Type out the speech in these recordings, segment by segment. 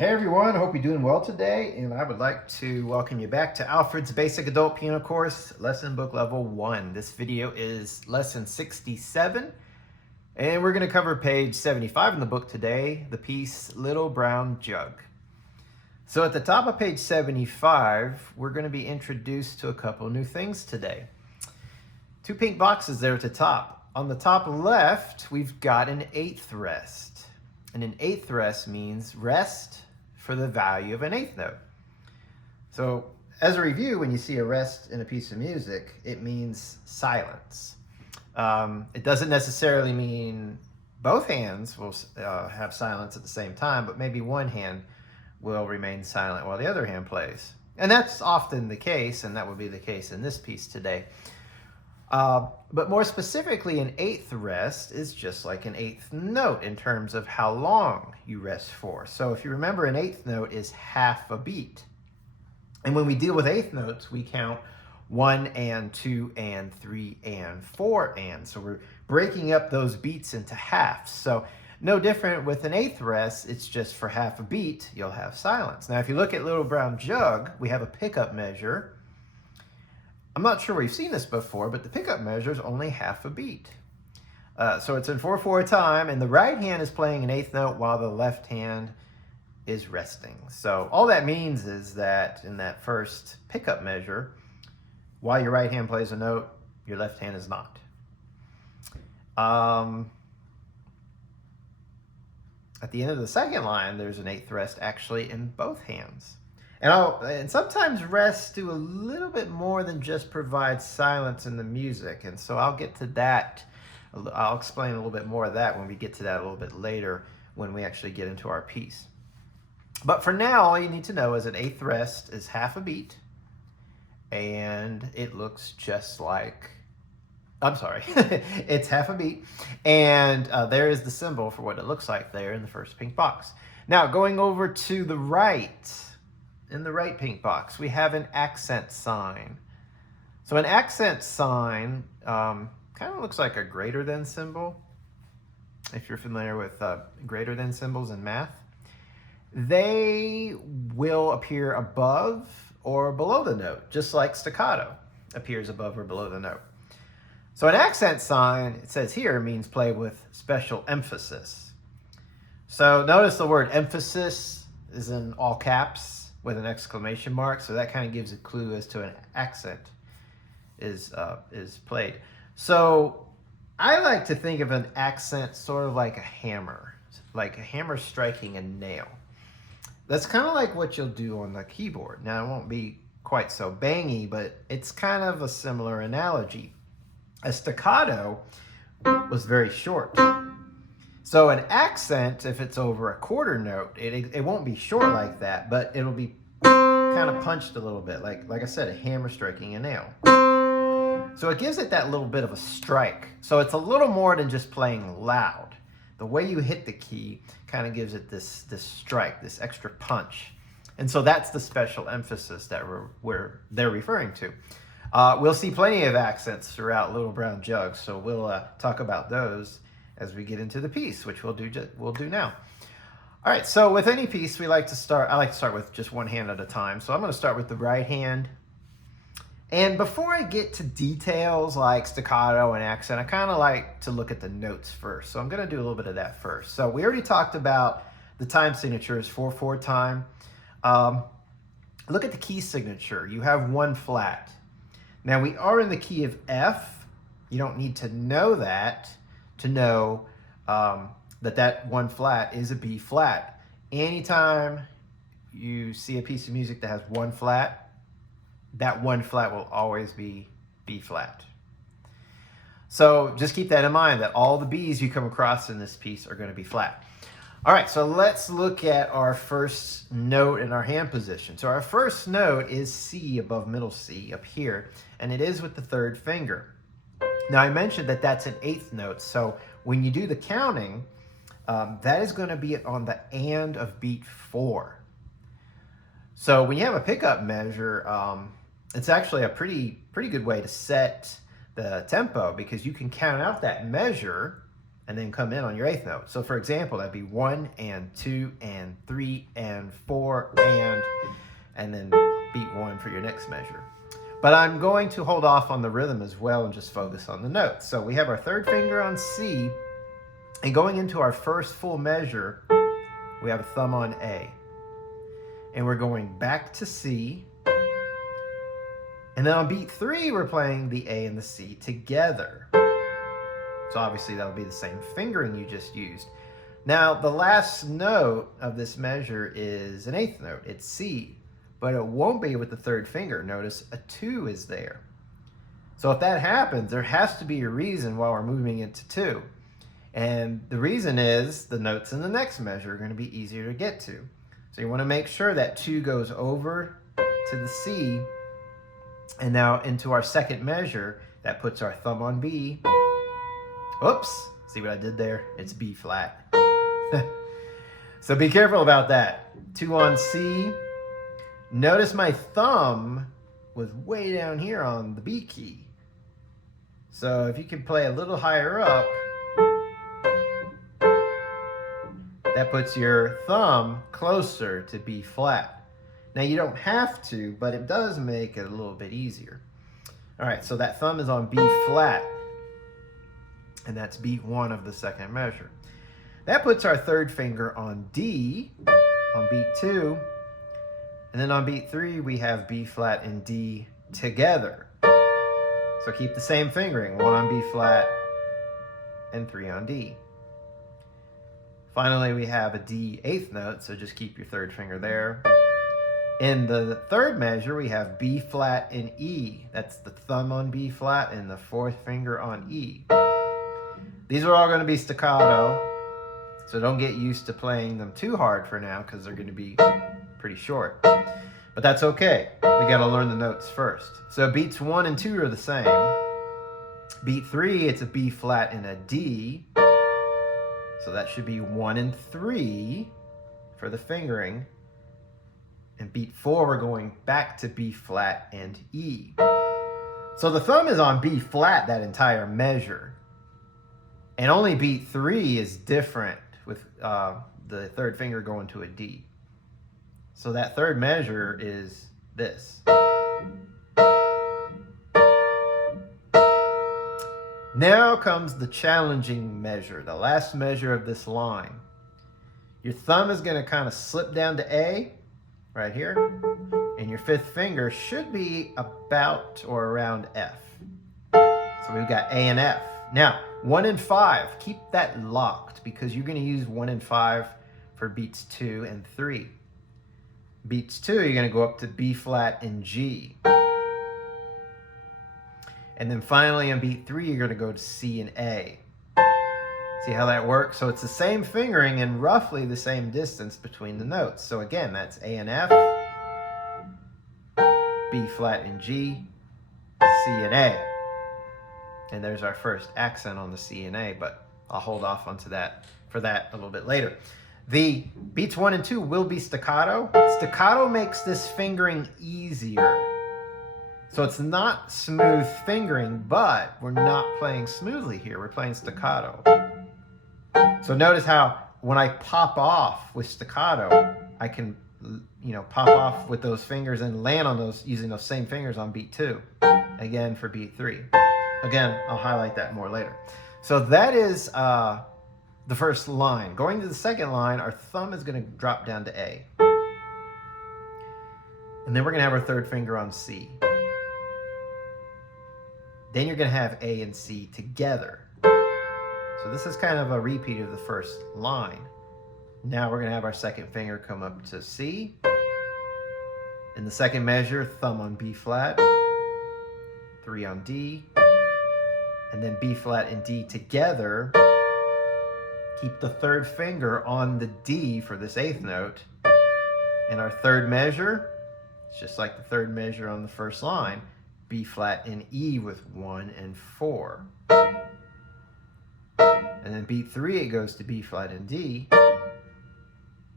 Hey everyone, I hope you're doing well today, and I would like to welcome you back to Alfred's Basic Adult Piano Course, Lesson Book Level 1. This video is Lesson 67, and we're going to cover page 75 in the book today, the piece Little Brown Jug. So at the top of page 75, we're going to be introduced to a couple new things today. Two pink boxes there at the top. On the top left, we've got an eighth rest, and an eighth rest means rest for the value of an eighth note. So as a review, when you see a rest in a piece of music, it means silence. It doesn't necessarily mean both hands will have silence at the same time, but maybe one hand will remain silent while the other hand plays. And that's often the case, and that would be the case in this piece today. But more specifically, an eighth rest is just like an eighth note in terms of how long you rest for. So if you remember, an eighth note is half a beat. And when we deal with eighth notes, we count 1 and 2 and 3 and 4 and. So we're breaking up those beats into halves. So no different with an eighth rest, it's just for half a beat, you'll have silence. Now, if you look at Little Brown Jug, we have a pickup measure. I'm not sure we've seen this before, but the pickup measure is only half a beat. So it's in 4/4 time, and the right hand is playing an eighth note while the left hand is resting. So all that means is that in that first pickup measure, while your right hand plays a note, your left hand is not. At the end of the second line, there's an eighth rest actually in both hands. And sometimes rests do a little bit more than just provide silence in the music. And so I'll get to that. I'll explain a little bit more of that when we get to that a little bit later when we actually get into our piece. But for now, all you need to know is an eighth rest is half a beat. And it looks just like, I'm sorry, it's half a beat. And there is the symbol for what it looks like there in the first pink box. Now going over to the right, in the right pink box, we have an accent sign. So an accent sign kind of looks like a greater than symbol. If you're familiar with greater than symbols in math, they will appear above or below the note, just like staccato appears above or below the note. So an accent sign, it says here, means play with special emphasis. So notice the word emphasis is in all caps with an exclamation mark, so that kind of gives a clue as to an accent is played. So I like to think of an accent sort of like a hammer striking a nail. That's kind of like what you'll do on the keyboard. Now, it won't be quite so bangy, but it's kind of a similar analogy. A staccato was very short. So an accent, if it's over a quarter note, it won't be short like that, but it'll be kind of punched a little bit, like I said, a hammer striking a nail. So it gives it that little bit of a strike. So it's a little more than just playing loud. The way you hit the key kind of gives it this strike, this extra punch. And so that's the special emphasis that they're referring to. We'll see plenty of accents throughout Little Brown Jug, so we'll talk about those as we get into the piece, which we'll do now. All right, so with any piece, I like to start with just one hand at a time. So I'm going to start with the right hand. And before I get to details like staccato and accent, I kind of like to look at the notes first. So I'm going to do a little bit of that first. So we already talked about the time signatures, 4/4 time. Look at the key signature. You have 1 flat. Now we are in the key of F. You don't need to know that to know that 1 flat is a B flat. Anytime you see a piece of music that has 1 flat, that 1 flat will always be B flat. So just keep that in mind, that all the B's you come across in this piece are going to be flat. All right, so let's look at our first note in our hand position. So our first note is C above middle C up here, and it is with the 3rd finger. Now I mentioned that that's an eighth note, so when you do the counting, that is going to be on the and of beat 4. So when you have a pickup measure, it's actually a pretty good way to set the tempo, because you can count out that measure and then come in on your eighth note. So for example, that'd be 1 and 2 and 3 and 4 and then beat 1 for your next measure. But I'm going to hold off on the rhythm as well and just focus on the notes. So we have our third finger on C, and going into our first full measure, we have a thumb on A. And we're going back to C. And then on beat 3, we're playing the A and the C together. So obviously that'll be the same fingering you just used. Now, the last note of this measure is an eighth note. It's C, but it won't be with the third finger. Notice a 2 is there. So if that happens, there has to be a reason why we're moving it to 2. And the reason is the notes in the next measure are going to be easier to get to. So you want to make sure that 2 goes over to the C, and now into our second measure, that puts our thumb on B. Oops, see what I did there? It's B flat. So be careful about that. 2 on C. Notice my thumb was way down here on the B key. So if you can play a little higher up, that puts your thumb closer to B flat. Now you don't have to, but it does make it a little bit easier. All right, so that thumb is on B flat, and that's beat 1 of the second measure. That puts our third finger on D, on beat 2, and then on beat 3, we have B flat and D together. So keep the same fingering, 1 on B flat and 3 on D. Finally, we have a D eighth note, so just keep your third finger there. In the third measure, we have B flat and E. That's the thumb on B flat and the fourth finger on E. These are all going to be staccato, so don't get used to playing them too hard for now because they're going to be pretty short. But that's okay. We got to learn the notes first. So beats 1 and 2 are the same. Beat 3, it's a B flat and a D. So that should be 1 and 3 for the fingering. And beat 4, we're going back to B flat and E. So the thumb is on B flat that entire measure. And only beat 3 is different with the third finger going to a D. So that third measure is this. Now comes the challenging measure, the last measure of this line. Your thumb is going to kind of slip down to A, right here, and your fifth finger should be about or around F. So we've got A and F. Now, 1 and 5, keep that locked because you're going to use 1 and 5 for beats 2 and 3. Beats 2, you're going to go up to B flat and G. And then finally on beat 3, you're going to go to C and A. See how that works? So it's the same fingering and roughly the same distance between the notes. So again, that's A and F, B flat and G, C and A. And there's our first accent on the C and A, but I'll hold off onto that for that a little bit later. The beats 1 and 2 will be staccato. Staccato makes this fingering easier. So it's not smooth fingering, but we're not playing smoothly here. We're playing staccato. So notice how when I pop off with staccato, I can, pop off with those fingers and land on those using those same fingers on beat 2. Again for beat 3. Again, I'll highlight that more later. So that is the first line. Going to the second line, our thumb is going to drop down to A. And then we're going to have our third finger on C. Then you're going to have A and C together. So this is kind of a repeat of the first line. Now we're going to have our second finger come up to C. In the second measure, thumb on B flat, 3 on D, and then B flat and D together. Keep the third finger on the D for this eighth note. And our third measure, it's just like the third measure on the first line, B flat and E with 1 and 4. And then beat 3, it goes to B flat and D.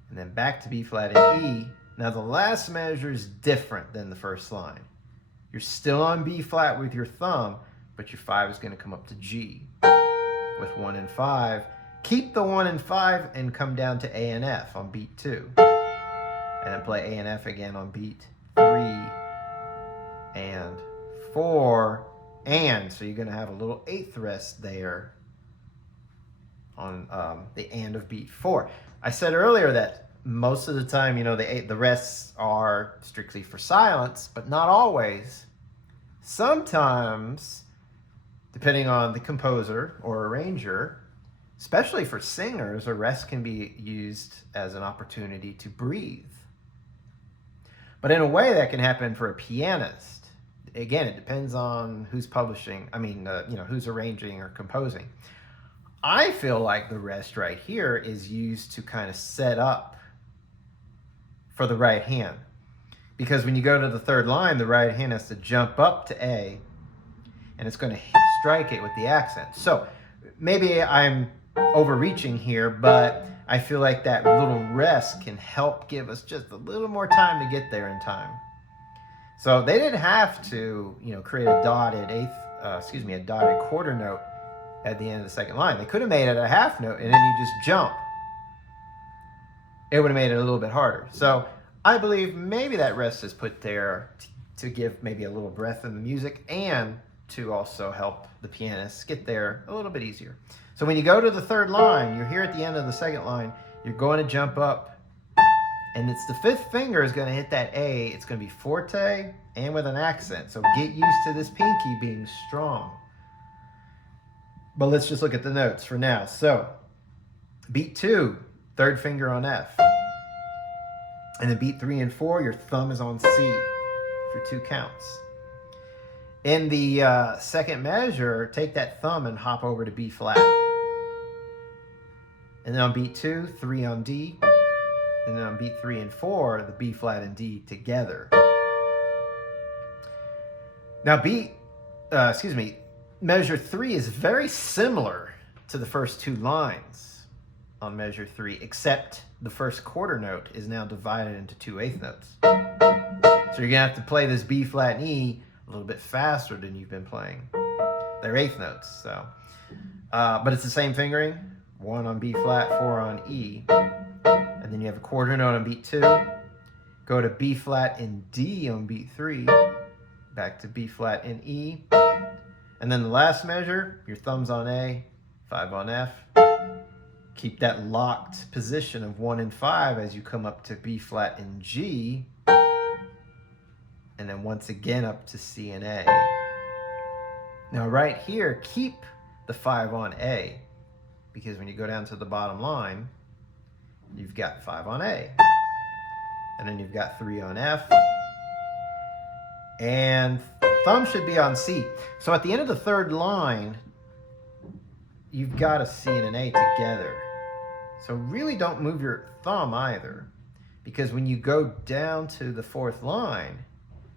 And then back to B flat and E. Now the last measure is different than the first line. You're still on B flat with your thumb, but your 5 is going to come up to G. with 1 and 5. Keep the 1 and 5 and come down to A and F on beat 2. And then play A and F again on beat 3 and 4. And so you're going to have a little 8th rest there on the and of beat 4. I said earlier that most of the time, you know, the rests are strictly for silence, but not always. Sometimes, depending on the composer or arranger, especially for singers, a rest can be used as an opportunity to breathe. But in a way that can happen for a pianist. Again, it depends on who's publishing, who's arranging or composing. I feel like the rest right here is used to kind of set up for the right hand. Because when you go to the 3rd line, the right hand has to jump up to A, and it's going to strike it with the accent. So maybe I'm overreaching here, but I feel like that little rest can help give us just a little more time to get there in time. So they didn't have to, create a dotted a dotted quarter note at the end of the 2nd line. They could have made it a half note and then you just jump. It would have made it a little bit harder. So I believe maybe that rest is put there to give maybe a little breath in the music and to also help the pianists get there a little bit easier. So when you go to the 3rd line, you're here at the end of the 2nd line, you're going to jump up, and it's the 5th finger is going to hit that A. It's going to be forte and with an accent. So get used to this pinky being strong. But let's just look at the notes for now. So beat 2, 3rd finger on F. And then beat 3 and 4, your thumb is on C for 2 counts. In the 2nd measure, take that thumb and hop over to B flat. And then on beat 2, 3 on D. And then on beat 3 and 4, the B flat and D together. Now measure 3 is very similar to the first 2 lines on measure 3, except the first quarter note is now divided into 2 8th notes. So you're gonna have to play this B flat and E a little bit faster than you've been playing. They're 8th notes, so. But it's the same fingering, 1 on B flat, 4 on E. And then you have a quarter note on beat 2. Go to B flat and D on beat 3. Back to B flat and E. And then the last measure, your thumb's on A, 5 on F. Keep that locked position of 1 and 5 as you come up to B flat and G. And then once again up to C and A. Now right here, keep the 5 on A, because when you go down to the bottom line, you've got 5 on A. And then you've got 3 on F. And thumb should be on C. So at the end of the 3rd line, you've got a C and an A together. So really don't move your thumb either, because when you go down to the 4th line,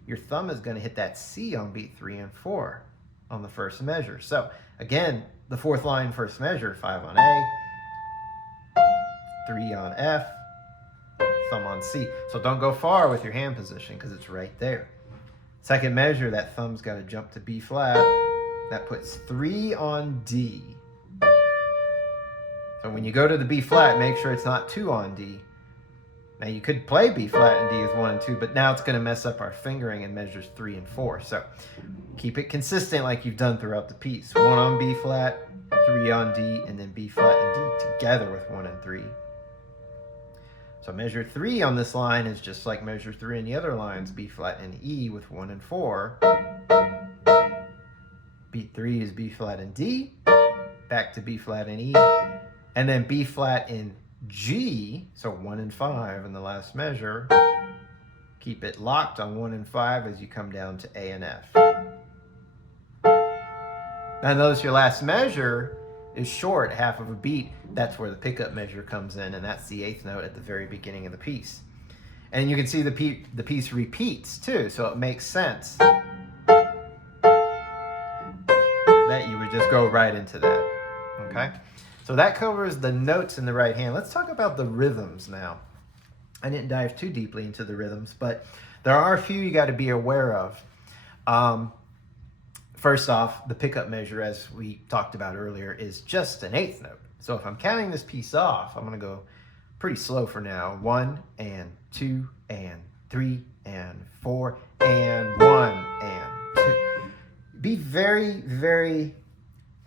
your thumb is going to hit that C on beat 3 and 4 on the 1st measure. So again, the 4th line, 1st measure, 5 on A, 3 on F, thumb on C. So don't go far with your hand position because it's right there. 2nd measure, that thumb's got to jump to B flat. That puts 3 on D. So when you go to the B flat, make sure it's not 2 on D. Now you could play B flat and D with 1 and 2, but now it's going to mess up our fingering in measures 3 and 4. So keep it consistent like you've done throughout the piece. 1 on B flat, 3 on D, and then B flat and D together with 1 and 3. So measure 3 on this line is just like measure 3 in the other lines, B flat and E with 1 and 4. Beat 3 is B flat and D, back to B flat and E, and then B flat and G, so 1 and 5 in the last measure. Keep it locked on 1 and 5 as you come down to A and F. Now notice your last measure is short, half of a beat. That's where the pickup measure comes in, and that's the 8th note at the very beginning of the piece. And you can see the piece repeats too, so it makes sense that you would just go right into that, okay? So that covers the notes in the right hand. Let's talk about the rhythms now. I didn't dive too deeply into the rhythms, but there are a few you got to be aware of. First off, the pickup measure, as we talked about earlier, is just an eighth note. So if I'm counting this piece off, I'm going to go pretty slow for now. 1 and 2 and 3 and 4 and 1 and 2. Be very, very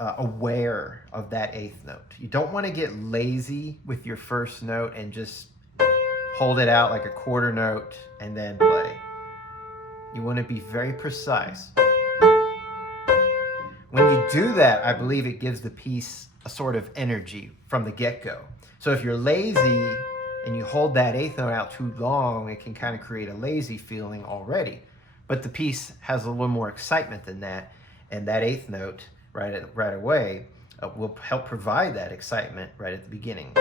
aware of that eighth note. You don't want to get lazy with your first note and just hold it out like a quarter note and then play. You want to be very precise. When you do that, I believe it gives the piece a sort of energy from the get-go. So if you're lazy and you hold that eighth note out too long, it can kind of create a lazy feeling already. But the piece has a little more excitement than that, and that eighth note right away will help provide that excitement right at the beginning.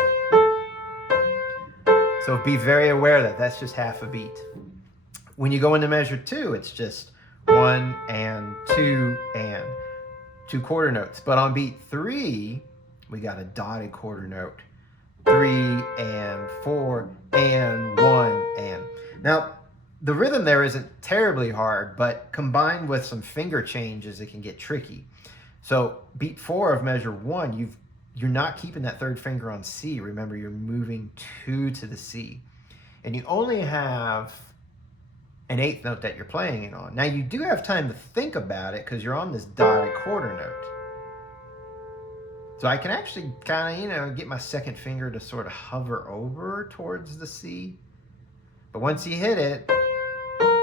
So be very aware that that's just half a beat. When you go into measure 2, it's just 1 and 2 and 2 quarter notes. But on beat 3, we got a dotted quarter note. 3 and 4 and 1 and. Now, the rhythm there isn't terribly hard, but combined with some finger changes, it can get tricky. So beat 4 of measure 1, you're not keeping that third finger on C. Remember, you're moving 2 to the C. And you only have an eighth note that you're playing it on. Now, you do have time to think about it because you're on this dotted quarter note. So I can actually kind of, get my second finger to sort of hover over towards the C. But once you hit it,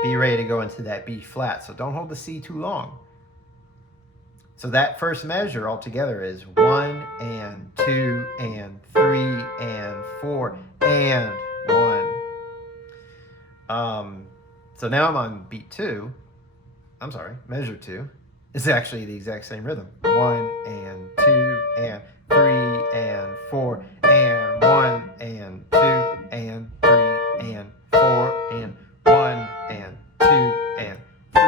be ready to go into that B flat. So don't hold the C too long. So that first measure altogether is 1 and 2 and 3 and 4 and 1. So now I'm on beat 2. I'm sorry, measure 2. It's actually the exact same rhythm. 1 and 2 and 3 and 4 and 1 and 2 and 3 and 4 and 1 and 2 and 3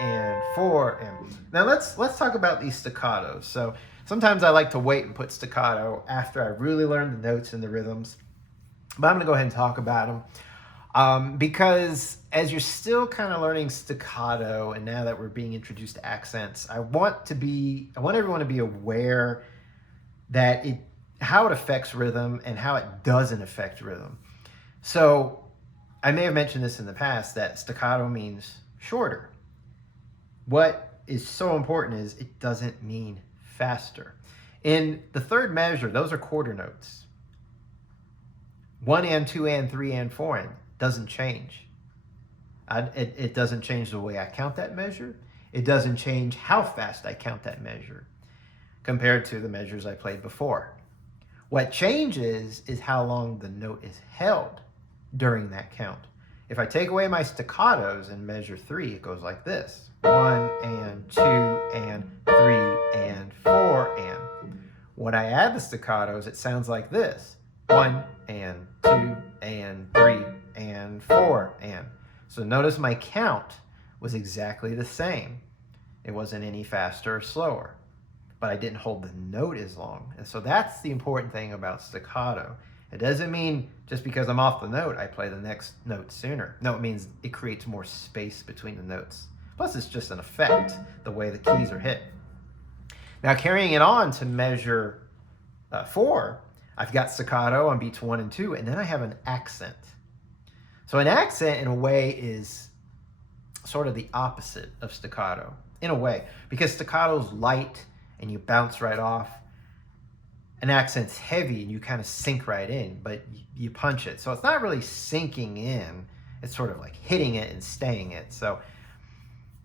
and 4 and. Now let's talk about these staccatos. So sometimes I like to wait and put staccato after I really learn the notes and the rhythms, but I'm going to go ahead and talk about them because as you're still kind of learning staccato, and now that we're being introduced to accents, I want everyone to be aware that how it affects rhythm and how it doesn't affect rhythm. So I may have mentioned this in the past that staccato means shorter. What is so important is it doesn't mean faster. In the third measure, those are quarter notes. 1 and 2 and 3 and 4 and doesn't change. It doesn't change the way I count that measure. It doesn't change how fast I count that measure compared to the measures I played before. What changes is how long the note is held during that count. If I take away my staccatos in measure 3, it goes like this. 1 and 2 and 3 and 4 and. When I add the staccatos, it sounds like this. 1 and 2 and 3 and 4 and. So notice my count was exactly the same. It wasn't any faster or slower, but I didn't hold the note as long. And so that's the important thing about staccato. It doesn't mean just because I'm off the note, I play the next note sooner. No, it means it creates more space between the notes. Plus, it's just an effect, the way the keys are hit. Now, carrying it on to measure 4, I've got staccato on beats 1 and 2, and then I have an accent. So an accent, in a way, is sort of the opposite of staccato, in a way, because staccato's light and you bounce right off. An accent's heavy and you kind of sink right in, but you punch it. So it's not really sinking in. It's sort of like hitting it and staying it. So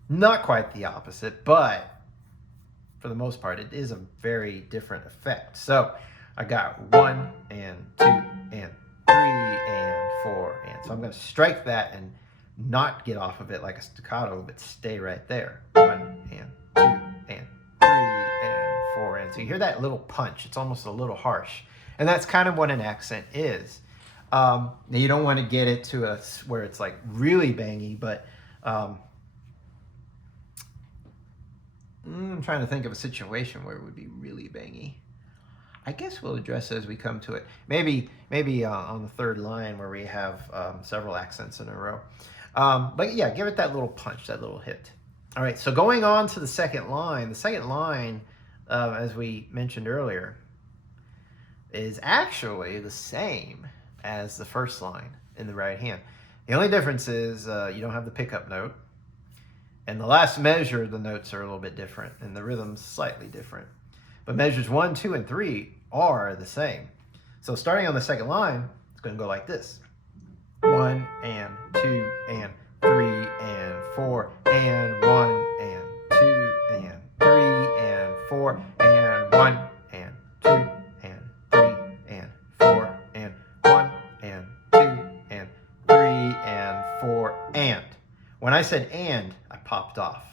not quite the opposite, but for the most part, it is a very different effect. So I got 1 and 2 and 3 and 4 and. So I'm going to strike that and not get off of it like a staccato, but stay right there. 1 and 2 and 3 and 4 and. So you hear that little punch. It's almost a little harsh. And that's kind of what an accent is. Now you don't want to get it to where it's like really bangy, but I'm trying to think of a situation where it would be really bangy. I guess we'll address it as we come to it. Maybe on the third line where we have several accents in a row. But yeah, give it that little punch, that little hit. All right, so going on to the second line, as we mentioned earlier, is actually the same as the first line in the right hand. The only difference is you don't have the pickup note, and the last measure, the notes are a little bit different, and the rhythm's slightly different. But measures 1, 2, and 3 are the same. So starting on the second line, it's going to go like this. 1 and 2 and 3 and 4 and 1 and 2 and 3 and 4 and 1 and 2 and 3 and 4 and 1 and 2 and 3 and 4 and. When I said and, I popped off.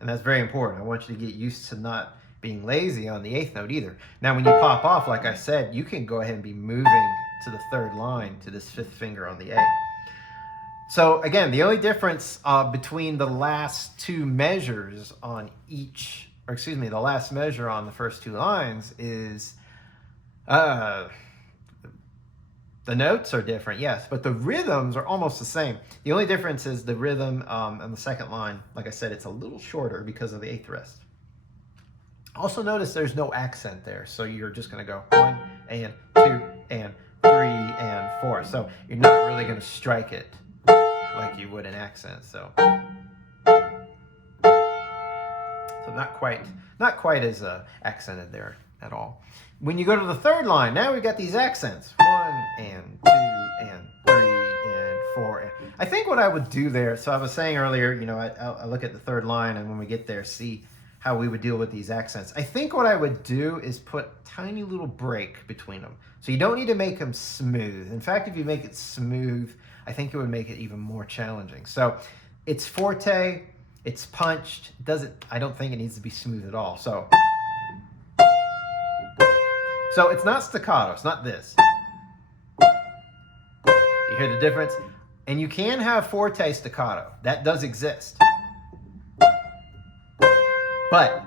And that's very important. I want you to get used to not being lazy on the 8th note either. Now when you pop off, like I said, you can go ahead and be moving to the 3rd line to this 5th finger on the A. So again, the only difference between the last two measures on each, or excuse me, the last measure on the first 2 lines is the notes are different, yes, but the rhythms are almost the same. The only difference is the rhythm on the second line. Like I said, it's a little shorter because of the 8th rest. Also notice there's no accent there, so you're just going to go 1 and 2 and 3 and 4. So you're not really going to strike it like you would an accent. So not quite as accented there at all. When you go to the 3rd line, now we've got these accents. 1 and 2 and 3 and 4. And I think what I would do there, so I was saying earlier, you know, I look at the 3rd line, and when we get there, see how we would deal with these accents. I think what I would do is put tiny little break between them. So you don't need to make them smooth. In fact, if you make it smooth, I think it would make it even more challenging. So it's forte, it's punched, I don't think it needs to be smooth at all. So it's not staccato, it's not this. You hear the difference? And you can have forte staccato, that does exist. But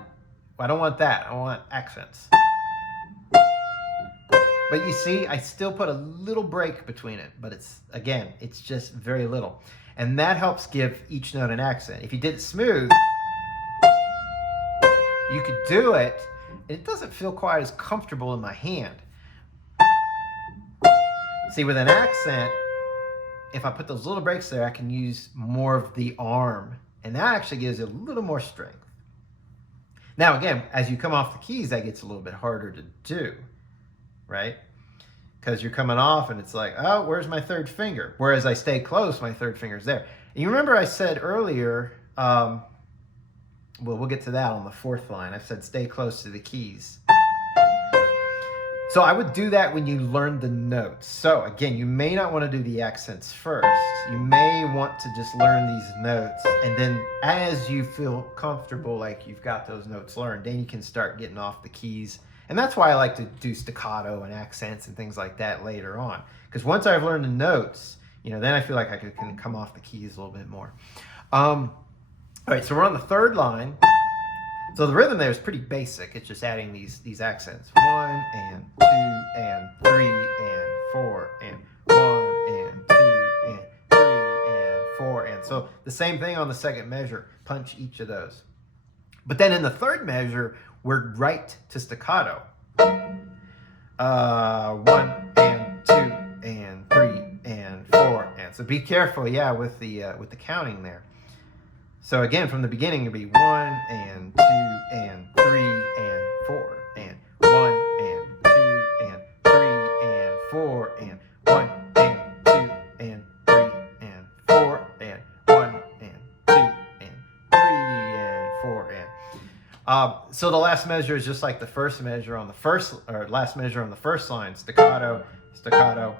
I don't want that, I want accents. But you see, I still put a little break between it, but it's just very little. And that helps give each note an accent. If you did it smooth, you could do it, and it doesn't feel quite as comfortable in my hand. See, with an accent, if I put those little breaks there, I can use more of the arm, and that actually gives it a little more strength. Now, again, as you come off the keys, that gets a little bit harder to do, right? Because you're coming off and it's like, oh, where's my 3rd finger? Whereas I stay close, my 3rd finger's there. And you remember I said earlier, well, we'll get to that on the 4th line. I said stay close to the keys. So I would do that when you learn the notes. So again, you may not want to do the accents first. You may want to just learn these notes, and then as you feel comfortable, like you've got those notes learned, then you can start getting off the keys. And that's why I like to do staccato and accents and things like that later on. Because once I've learned the notes, you know, then I feel like I can come off the keys a little bit more. All right, so we're on the 3rd line. So the rhythm there is pretty basic. It's just adding these accents. 1 and 2 and 3 and 4 and 1 and 2 and 3 and 4 and. So the same thing on the 2nd measure. Punch each of those. But then in the 3rd measure, we're right to staccato. 1 and 2 and 3 and 4 and. So be careful, yeah, with the counting there. So again, from the beginning, it'll be 1 and 2 and 3 and 4 and 1 and 2 and 3 and 4 and 1 and 2 and 3 and 4 and 1 and 2 and 3 and 4 and. So the last measure is just like the first measure on the last measure on the 1st line, staccato, staccato,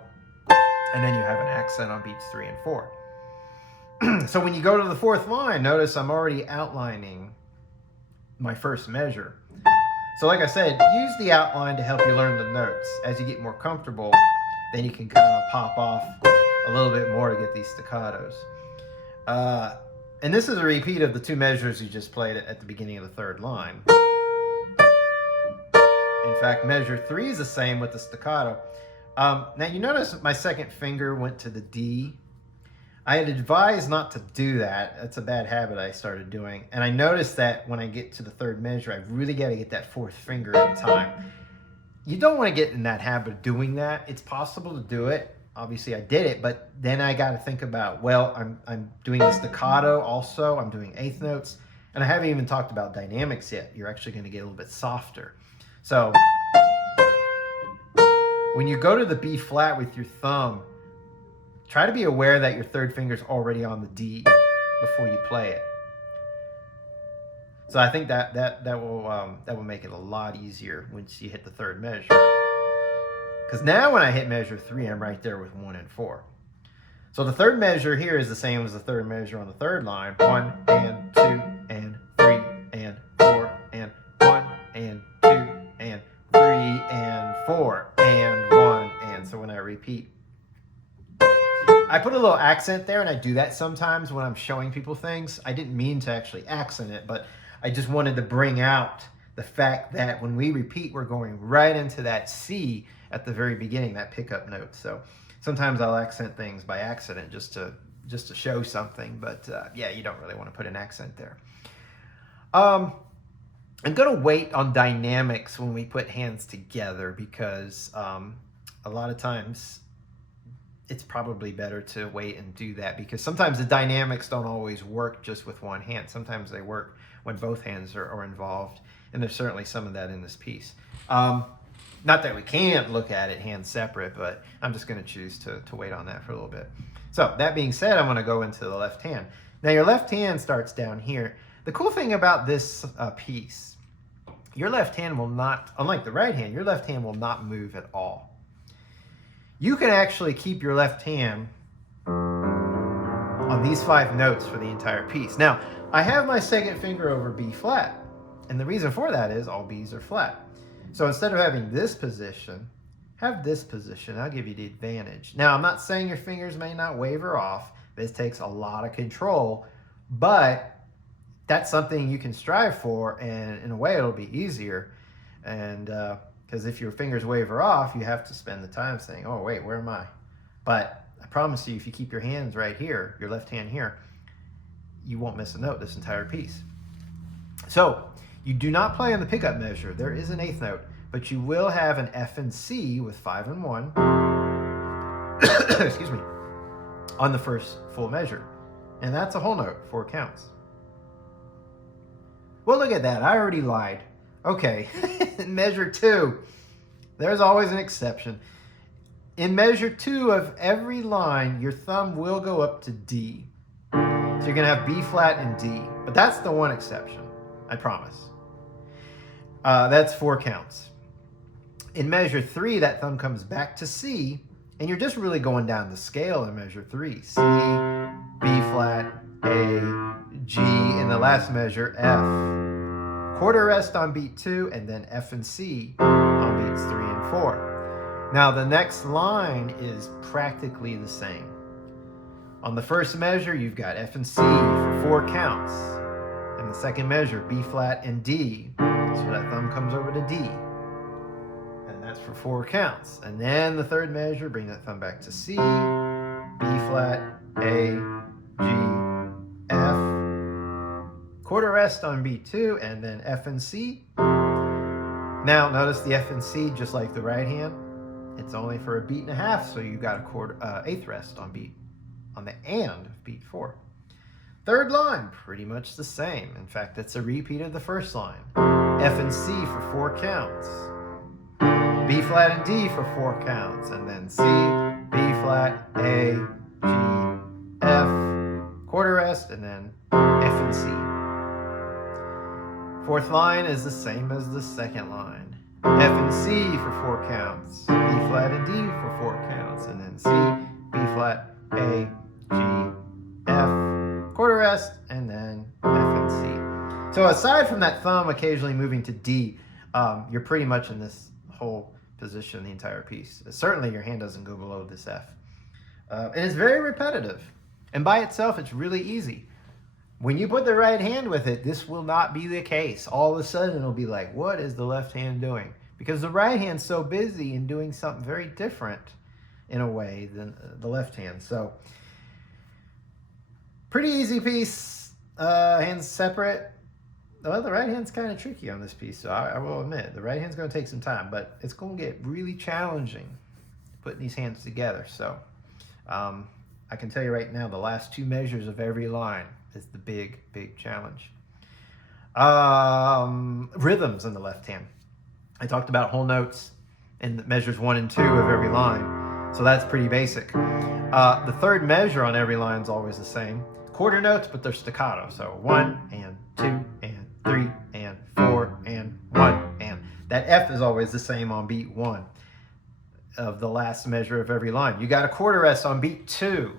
and then you have an accent on beats 3 and 4. So when you go to the 4th line, notice I'm already outlining my 1st measure. So like I said, use the outline to help you learn the notes. As you get more comfortable, then you can kind of pop off a little bit more to get these staccatos. And this is a repeat of the 2 measures you just played at the beginning of the 3rd line. In fact, measure 3 is the same with the staccato. Now you notice my 2nd finger went to the D. I had advised not to do that. That's a bad habit I started doing. And I noticed that when I get to the third measure, I really got to get that fourth finger in time. You don't want to get in that habit of doing that. It's possible to do it. Obviously, I did it, but then I got to think about, well, I'm doing the staccato also. I'm doing eighth notes. And I haven't even talked about dynamics yet. You're actually going to get a little bit softer. So when you go to the B flat with your thumb, try to be aware that your third finger's already on the D before you play it. So I think that will make it a lot easier once you hit the third measure. Because now when I hit measure 3, I'm right there with 1 and 4. So the third measure here is the same as the third measure on the third line. 1 and 2 and 3 and 4 and 1 and 2 and 3 and 4 and 1. And so when I repeat, I put a little accent there, and I do that sometimes when I'm showing people things. I didn't mean to actually accent it, but I just wanted to bring out the fact that when we repeat, we're going right into that C at the very beginning, that pickup note. So sometimes I'll accent things by accident just to show something, but yeah, you don't really want to put an accent there. I'm going to wait on dynamics when we put hands together because a lot of times it's probably better to wait and do that because sometimes the dynamics don't always work just with one hand. Sometimes they work when both hands are involved, and there's certainly some of that in this piece. Not that we can't look at it hands separate, but I'm just going to choose to wait on that for a little bit. So that being said, I'm going to go into the left hand. Now your left hand starts down here. The cool thing about this piece, your left hand will not, unlike the right hand, your left hand will not move at all. You can actually keep your left hand on these 5 notes for the entire piece. Now, I have my second finger over B flat, and the reason for that is all B's are flat. So instead of having this position, have this position. I'll give you the advantage. Now, I'm not saying your fingers may not waver off. This takes a lot of control, but that's something you can strive for, and in a way, it'll be easier. And because if your fingers waver off, you have to spend the time saying, oh, wait, where am I? But I promise you, if you keep your hands right here, your left hand here, you won't miss a note this entire piece. So you do not play on the pickup measure. There is an eighth note, but you will have an F and C with 5 and 1, excuse me, on the first full measure. And that's a whole note, 4 counts. Well, look at that. I already lied. Okay, measure 2. There's always an exception. In measure 2 of every line, your thumb will go up to D. So you're going to have B flat and D. But that's the one exception, I promise. That's 4 counts. In measure 3, that thumb comes back to C, and you're just really going down the scale in measure 3. C, B flat, A, G, in the last measure, F. Quarter rest on beat 2, and then F and C on beats 3 and 4. Now the next line is practically the same. On the first measure, you've got F and C for 4 counts. In the second measure, B flat and D. So that thumb comes over to D. And that's for 4 counts. And then the third measure, bring that thumb back to C, B flat, A, G, F. Quarter rest on beat 2, and then F and C. Now notice the F and C, just like the right hand, it's only for a beat and a half, so you got a eighth rest on the and of beat 4. Third line, pretty much the same. In fact, it's a repeat of the first line. F and C for 4 counts. B flat and D for 4 counts, and then C, B flat, A, G, F, quarter rest, and then F and C. Fourth line is the same as the second line. F and C for 4 counts. B flat and D for 4 counts. And then C, B flat, A, G, F, quarter rest, and then F and C. So aside from that thumb occasionally moving to D, you're pretty much in this whole position the entire piece. Certainly your hand doesn't go below this F. And it's very repetitive. And by itself, it's really easy. When you put the right hand with it, this will not be the case. All of a sudden, it'll be like, what is the left hand doing? Because the right hand's so busy in doing something very different in a way than the left hand. So Pretty easy piece, hands separate. Well, the right hand's kind of tricky on this piece, so I will admit, the right hand's going to take some time, but it's going to get really challenging putting these hands together. So I can tell you right now, the last 2 measures of every line is the big, big challenge. Rhythms in the left hand. I talked about whole notes in measures 1 and 2 of every line, so that's pretty basic. The third measure on every line is always the same. Quarter notes, but they're staccato, so 1 and 2 and 3 and 4 and 1, and that F is always the same on beat 1 of the last measure of every line. You got a quarter S on beat 2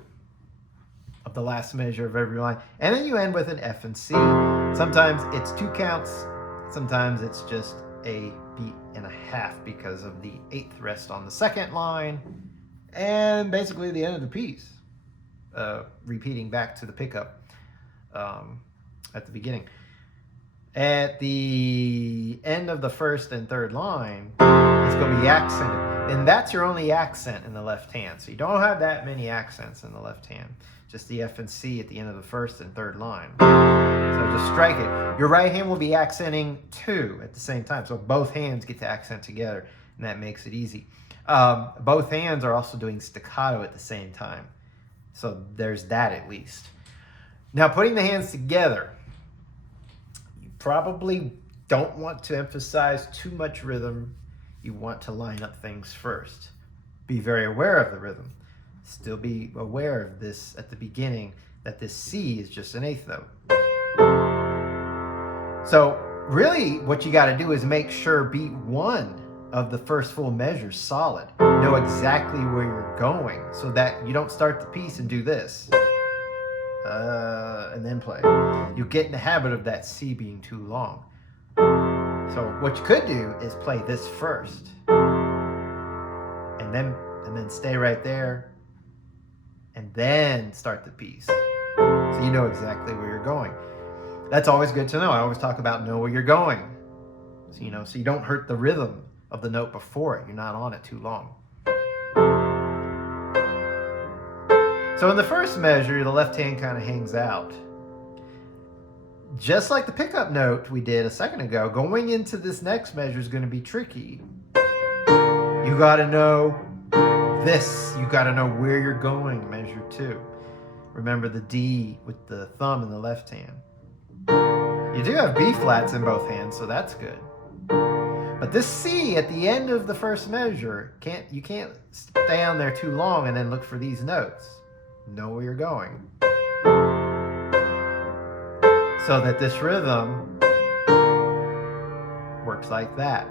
of the last measure of every line, and then you end with an F and C. Sometimes it's 2 counts, sometimes it's just a beat and a half because of the 8th rest on the second line, and basically the end of the piece, repeating back to the pickup at the beginning. At the end of the first and third line, it's going to be accented, and that's your only accent in the left hand. So you don't have that many accents in the left hand, just the F and C at the end of the first and third line. So just strike it. Your right hand will be accenting 2 at the same time, so both hands get to accent together, and that makes it easy. Both hands are also doing staccato at the same time, so there's that at least. Now, putting the hands together, you probably don't want to emphasize too much rhythm. You want to line up things first. Be very aware of the rhythm. Still be aware of this at the beginning, that this C is just an 8th note. So really what you got to do is make sure beat 1 of the first full measure is solid. Know exactly where you're going so that you don't start the piece and do this and then play. You get in the habit of that C being too long. So what you could do is play this first and then stay right there and then start the piece, so you know exactly where you're going. That's always good to know. I always talk about know where you're going, so you don't hurt the rhythm of the note before it. You're not on it too long. So in the first measure, the left hand kind of hangs out. Just like the pickup note we did a second ago, going into this next measure is going to be tricky. You got to know this. You got to know where you're going, measure 2. Remember the D with the thumb in the left hand. You do have B flats in both hands, so that's good. But this C at the end of the first measure, you can't stay on there too long and then look for these notes. Know where you're going, so that this rhythm works like that.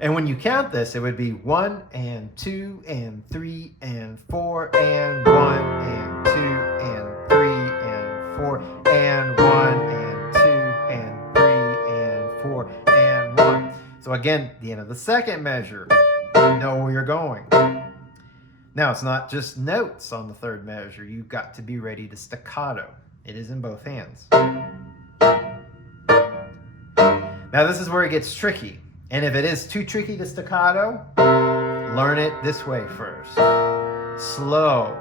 And when you count this, it would be 1 and 2 and 3 and 4 and 1 and 2 and 3 and 4 and 1 and 2 and 3 and 4 and 1. So again, the end of the second measure, know where you're going. Now, it's not just notes on the third measure. You've got to be ready to staccato. It is in both hands. Now, this is where it gets tricky. And if it is too tricky to staccato, learn it this way first. Slow.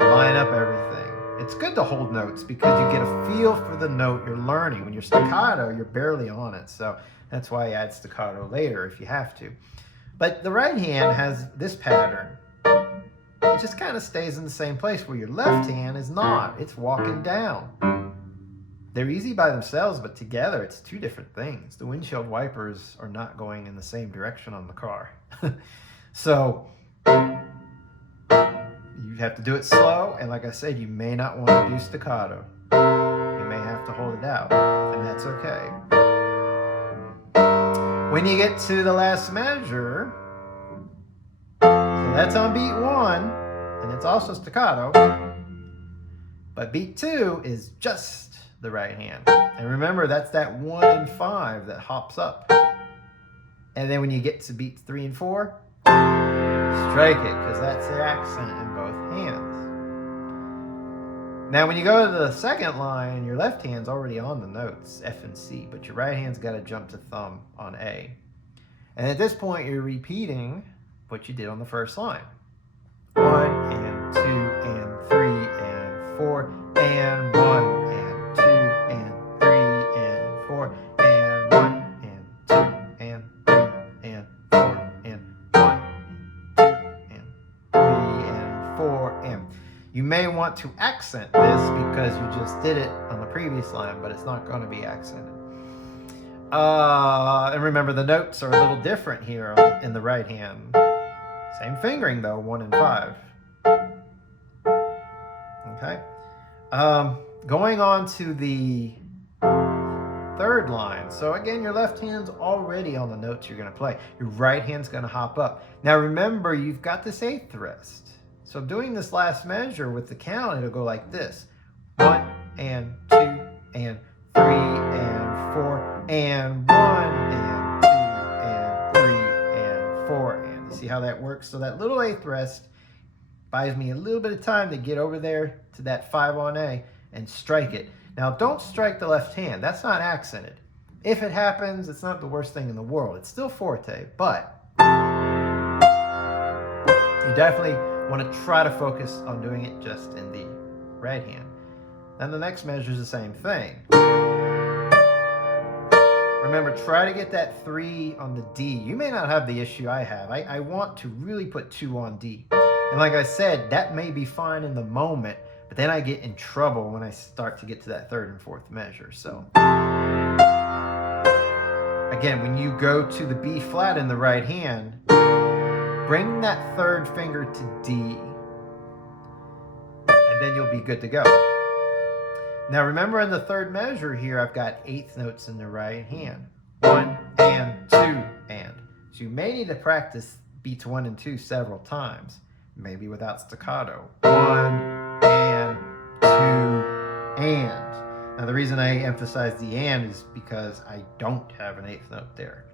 Line up everything. It's good to hold notes because you get a feel for the note you're learning. When you're staccato, you're barely on it. So that's why you add staccato later if you have to. But the right hand has this pattern. It just kind of stays in the same place where your left hand is not. It's walking down. They're easy by themselves, but together it's 2 different things. The windshield wipers are not going in the same direction on the car. So you have to do it slow, and like I said, you may not want to do staccato. You may have to hold it out, and that's okay. When you get to the last measure, so that's on beat 1, and it's also staccato, but beat 2 is just the right hand. And remember, that's that 1 and 5 that hops up. And then when you get to beats 3 and 4, strike it, because that's the accent in both hands. Now, when you go to the second line, your left hand's already on the notes, F and C, but your right hand's got to jump to thumb on A. And at this point, you're repeating what you did on the first line. 1 and 2 and 3 and 4 You may want to accent this because you just did it on the previous line, but it's not going to be accented. And remember, the notes are a little different here in the right hand. Same fingering though, 1 and 5. Okay. Going on to the third line. So again, your left hand's already on the notes you're going to play. Your right hand's going to hop up. Now remember, you've got this 8th rest. So doing this last measure with the count, it'll go like this. 1 and 2 and 3 and 4 and 1 and 2 and 3 and 4 and. You see how that works? So that little 8th rest buys me a little bit of time to get over there to that 5 on A and strike it. Now don't strike the left hand. That's not accented. If it happens, it's not the worst thing in the world. It's still forte, but you definitely want to try to focus on doing it just in the right hand. Then the next measure is the same thing. Remember, try to get that 3 on the D. You may not have the issue I have. I want to really put 2 on D. And like I said, that may be fine in the moment, but then I get in trouble when I start to get to that 3rd and 4th measure. So again, when you go to the B flat in the right hand, bring that 3rd finger to D, and then you'll be good to go. Now remember, in the 3rd measure here, I've got 8th notes in the right hand. 1 and 2 and. So you may need to practice beats 1 and 2 several times, maybe without staccato. 1 and 2 and. Now the reason I emphasize the and is because I don't have an 8th note there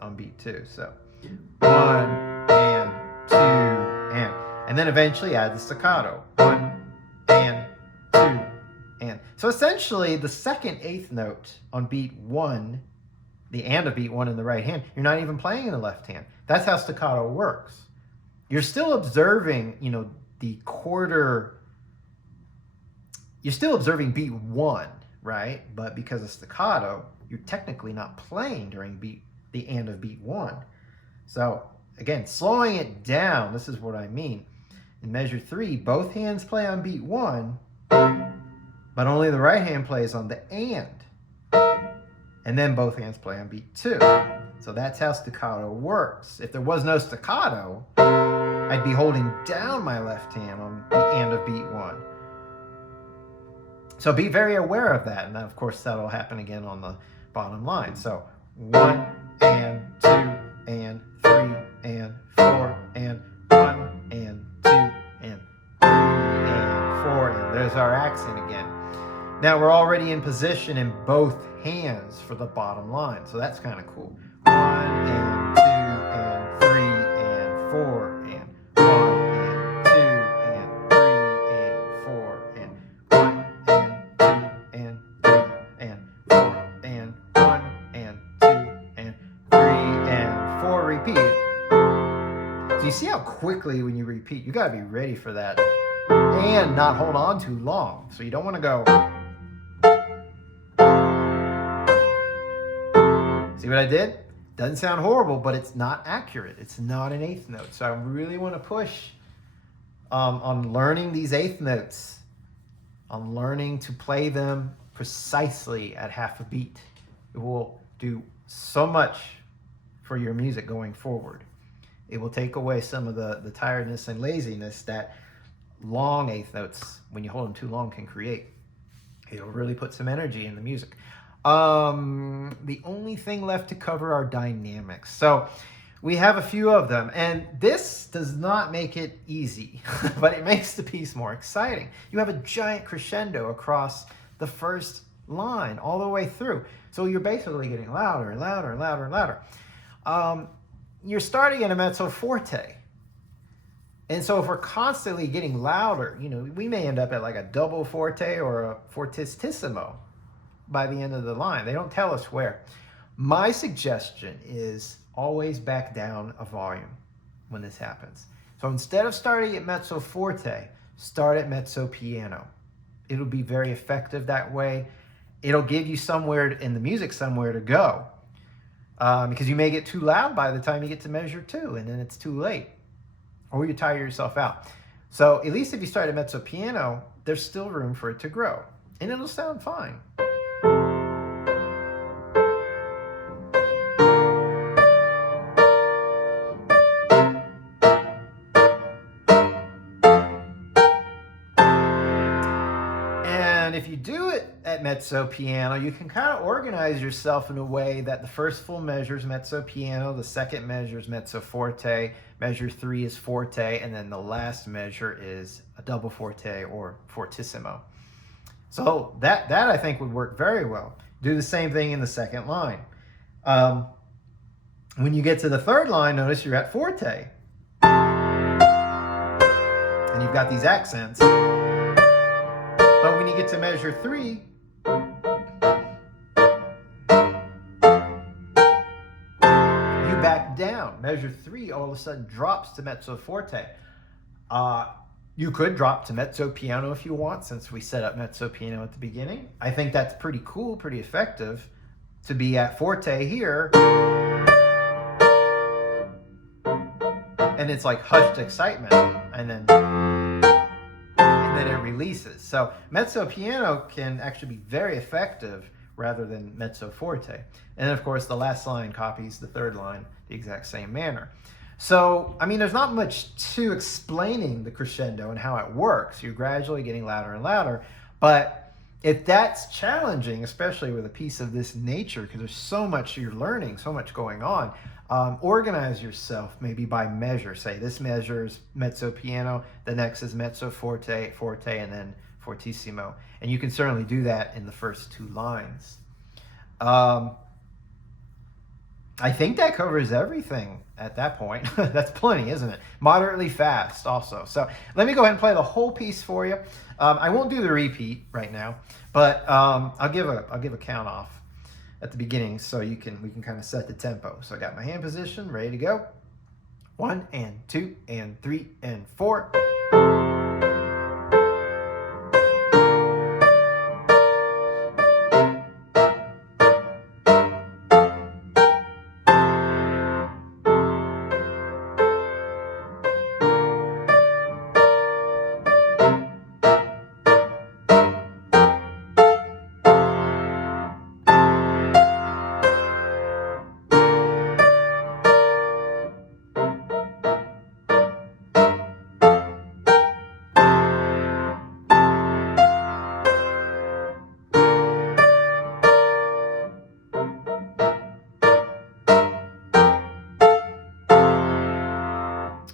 on beat 2. So 1 and 2 and. And then eventually add the staccato. 1 and 2 and. So essentially the second 8th note on beat 1, the and of beat 1 in the right hand, you're not even playing in the left hand. That's how staccato works. You're still observing, the quarter. You're still observing beat 1, right? But because of staccato, you're technically not playing during the and of beat 1. So again, slowing it down, this is what I mean. In measure 3, both hands play on beat 1, but only the right hand plays on the and. And then both hands play on beat 2. So that's how staccato works. If there was no staccato, I'd be holding down my left hand on the and of beat 1. So be very aware of that. And of course, that'll happen again on the bottom line. So 1 and 2 and 3 and 4 and 1 and 2 and 3 and 4 and. There's our accent again. Now we're already in position in both hands for the bottom line. So that's kind of cool. 1 and 2 and 3 and 4 and 1 and 2 and 3 and 4 and 1 and 2 and 3 and 4 and 1 and 2 and 3 and 4. Repeat. So you see how quickly when you repeat, you got to be ready for that and not hold on too long. So you don't want to go. See what I did? Doesn't sound horrible, but it's not accurate. It's not an 8th note. So I really want to push on learning these 8th notes, on learning to play them precisely at half a beat. It will do so much for your music going forward. It will take away some of the tiredness and laziness that long 8th notes, when you hold them too long, can create. It'll really put some energy in the music. The only thing left to cover are dynamics. So we have a few of them, and this does not make it easy, but it makes the piece more exciting. You have a giant crescendo across the first line all the way through. So you're basically getting louder and louder and louder and louder. You're starting in a mezzo forte. And so if we're constantly getting louder, we may end up at like a double forte or a fortissimo by the end of the line. They don't tell us where. My suggestion is always back down a volume when this happens. So instead of starting at mezzo forte, start at mezzo piano. It'll be very effective that way. It'll give you somewhere in the music somewhere to go, because you may get too loud by the time you get to measure 2, and then it's too late, or you tire yourself out. So at least if you start at mezzo piano, there's still room for it to grow, and it'll sound fine. And if you do it at mezzo piano, you can kind of organize yourself in a way that the first full measure is mezzo piano, the second measure is mezzo forte, measure 3 is forte, and then the last measure is a double forte or fortissimo. So that I think would work very well. Do the same thing in the second line. When you get to the third line, notice you're at forte. And you've got these accents. But when you get to measure 3, you back down. Measure 3 all of a sudden drops to mezzo forte. You could drop to mezzo piano if you want, since we set up mezzo piano at the beginning. I think that's pretty cool, pretty effective to be at forte here. And it's like hushed excitement. And then it releases. So mezzo piano can actually be very effective rather than mezzo forte. And of course, the last line copies the third line the exact same manner. So, I mean, there's not much to explaining the crescendo and how it works. You're gradually getting louder and louder. But if that's challenging, especially with a piece of this nature, because there's so much you're learning, so much going on, organize yourself maybe by measure. Say this measure is mezzo piano, the next is mezzo forte, forte, and then fortissimo. And you can certainly do that in the first 2 lines. I think that covers everything at that point. That's plenty, isn't it? Moderately fast also. So let me go ahead and play the whole piece for you. I won't do the repeat right now, but I'll give a count off at the beginning so we can kind of set the tempo. So I got my hand position ready to go. 1 and 2 and 3 and 4.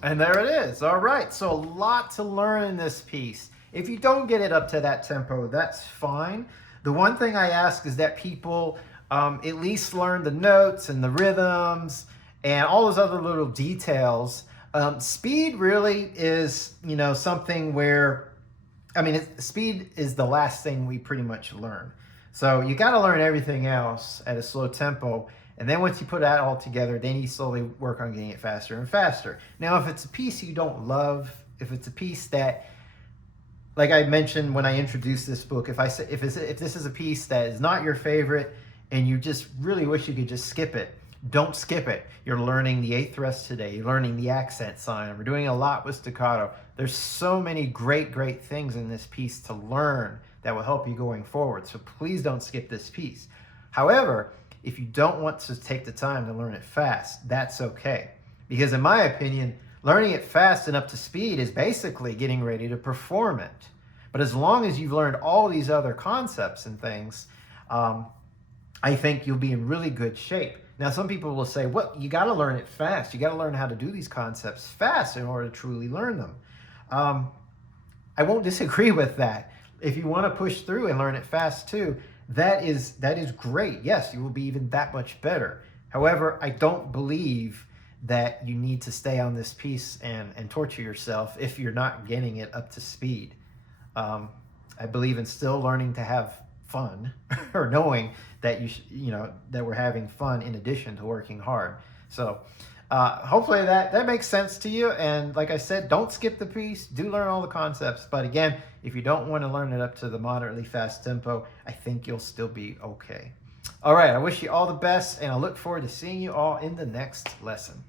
And there it is. All right, so a lot to learn in this piece. If you don't get it up to that tempo, that's fine. The one thing I ask is that people at least learn the notes and the rhythms and all those other little details. Speed really is, something where, speed is the last thing we pretty much learn. So you got to learn everything else at a slow tempo. And then once you put that all together, then you slowly work on getting it faster and faster. Now, if it's a piece you don't love, if it's a piece that, like I mentioned when I introduced this book, if this is a piece that is not your favorite and you just really wish you could just skip it, don't skip it. You're learning the 8th thrust today. You're learning the accent sign. We're doing a lot with staccato. There's so many great things in this piece to learn that will help you going forward. So please don't skip this piece. However, if you don't want to take the time to learn it fast, that's okay. Because in my opinion, learning it fast and up to speed is basically getting ready to perform it. But as long as you've learned all these other concepts and things, I think you'll be in really good shape. Now, some people will say, well, you got to learn it fast. You got to learn how to do these concepts fast in order to truly learn them. I won't disagree with that. If you want to push through and learn it fast too, that is great. Yes, you will be even that much better. However, I don't believe that you need to stay on this piece and torture yourself if you're not getting it up to speed. I believe in still learning to have fun or knowing that that we're having fun in addition to working hard. So hopefully that makes sense to you. And like I said, don't skip the piece. Do learn all the concepts. But again, if you don't want to learn it up to the moderately fast tempo, I think you'll still be okay. All right, I wish you all the best, and I look forward to seeing you all in the next lesson.